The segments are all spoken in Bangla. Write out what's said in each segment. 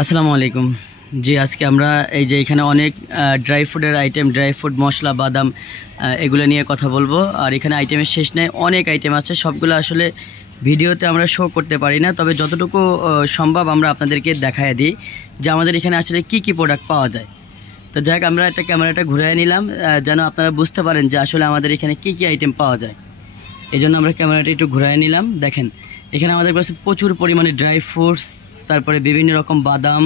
আসসালামু আলাইকুম। জি, আজকে আমরা এই যে এখানে অনেক ড্রাই ফুডের আইটেম, ড্রাই ফুড মশলা, বাদাম এগুলো নিয়ে কথা বলবো। আর এখানে আইটেমের শেষ নেই, অনেক আইটেম আছে। সবগুলো আসলে ভিডিওতে আমরা শো করতে পারি না, তবে যতটুকু সম্ভব আমরা আপনাদেরকে দেখায় দিই যে আমাদের এখানে আসলে কি কি প্রোডাক্ট পাওয়া যায়। তো যাই হোক, আমরা একটা ক্যামেরাটা ঘুরিয়ে নিলাম যেন আপনারা বুঝতে পারেন যে আসলে আমাদের এখানে কি কি আইটেম পাওয়া যায়। এই জন্য আমরা ক্যামেরাটা একটু ঘুরিয়ে নিলাম। দেখেন, এখানে আমাদের কাছে প্রচুর পরিমাণে ড্রাই ফ্রুটস, তারপরে বিভিন্ন রকম বাদাম,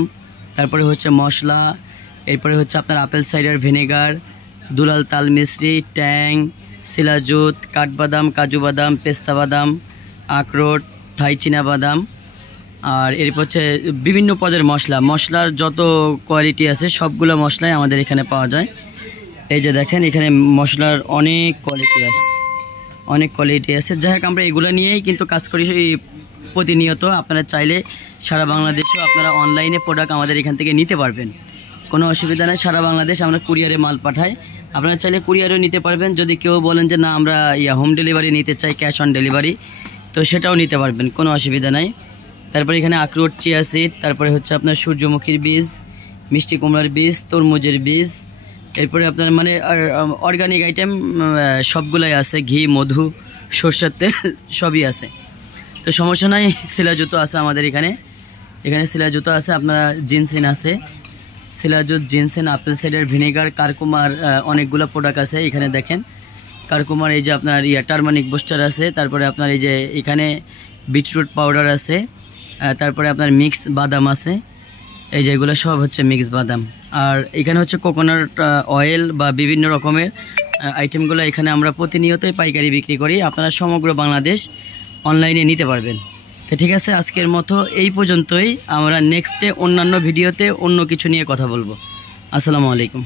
তারপরে হচ্ছে মশলা, এরপরে হচ্ছে আপনার আপেল সাইডার ভিনেগার, দুলাল তাল মিশ্রি, ট্যাং, শিলাজুত, কাঠবাদাম, কাজু বাদাম, পেস্তা বাদাম, আখরোট, থাই চীনা বাদাম। আর এরপর হচ্ছে বিভিন্ন পদের মশলার যত কোয়ালিটি আছে সবগুলো মশলাই আমাদের এখানে পাওয়া যায়। এই যে দেখেন, এখানে মশলার অনেক কোয়ালিটি আছে। যাই হোক, আমরা এগুলো নিয়েই কিন্তু কাজ করি প্রতিনিয়ত। আপনারা চাইলে সারা বাংলাদেশেও আপনারা অনলাইনে প্রোডাক্ট আমাদের এখান থেকে নিতে পারবেন, কোনো অসুবিধা নেই। সারা বাংলাদেশ আমরা কুরিয়ারে মাল পাঠাই, আপনারা চাইলে কুরিয়ারেও নিতে পারবেন। যদি কেউ বলেন যে না, আমরা হোম ডেলিভারি নিতে চাই, ক্যাশ অন ডেলিভারি, তো সেটাও নিতে পারবেন, কোনো অসুবিধা নাই। তারপরে এখানে আখরোট, চিয়া সিড, তারপরে হচ্ছে আপনার সূর্যমুখীর বীজ, মিষ্টি কুমড়ার বীজ, তরমুজের বীজ, এরপরে আপনার মানে অর্গানিক আইটেম সবগুলাই আছে, ঘি, মধু, সরষের তেল সবই আছে। তো সমস্যা নাই। শিলা জুতো আছে আমাদের এখানে শিলা জুতো আছে, আপনার জিনসেন আছে, শিলাজুত, জিনসেন, আপেল সাইডার ভিনেগার, কারকুমার, অনেকগুলো প্রোডাক্ট আছে এখানে। দেখেন, কারকুমার, এই যে আপনার টারমারিক বুস্টার আছে, তারপরে আপনার এই যে এখানে বিটরুট পাউডার আছে, তারপরে আপনার মিক্স বাদাম আছে। এই যে এগুলো সব হচ্ছে মিক্স বাদাম। আর এখানে হচ্ছে কোকোনাট অয়েল বা বিভিন্ন রকমের আইটেমগুলো এখানে আমরা প্রতিনিয়তই পাইকারি বিক্রি করি। আপনারা সমগ্র বাংলাদেশ অনলাইনে নিতে পারবেন। তো ঠিক আছে, আজকের মতো এই পর্যন্তই। আমরা নেক্সটে অন্যান্য ভিডিওতে অন্য কিছু নিয়ে কথা বলবো। আসসালামু আলাইকুম।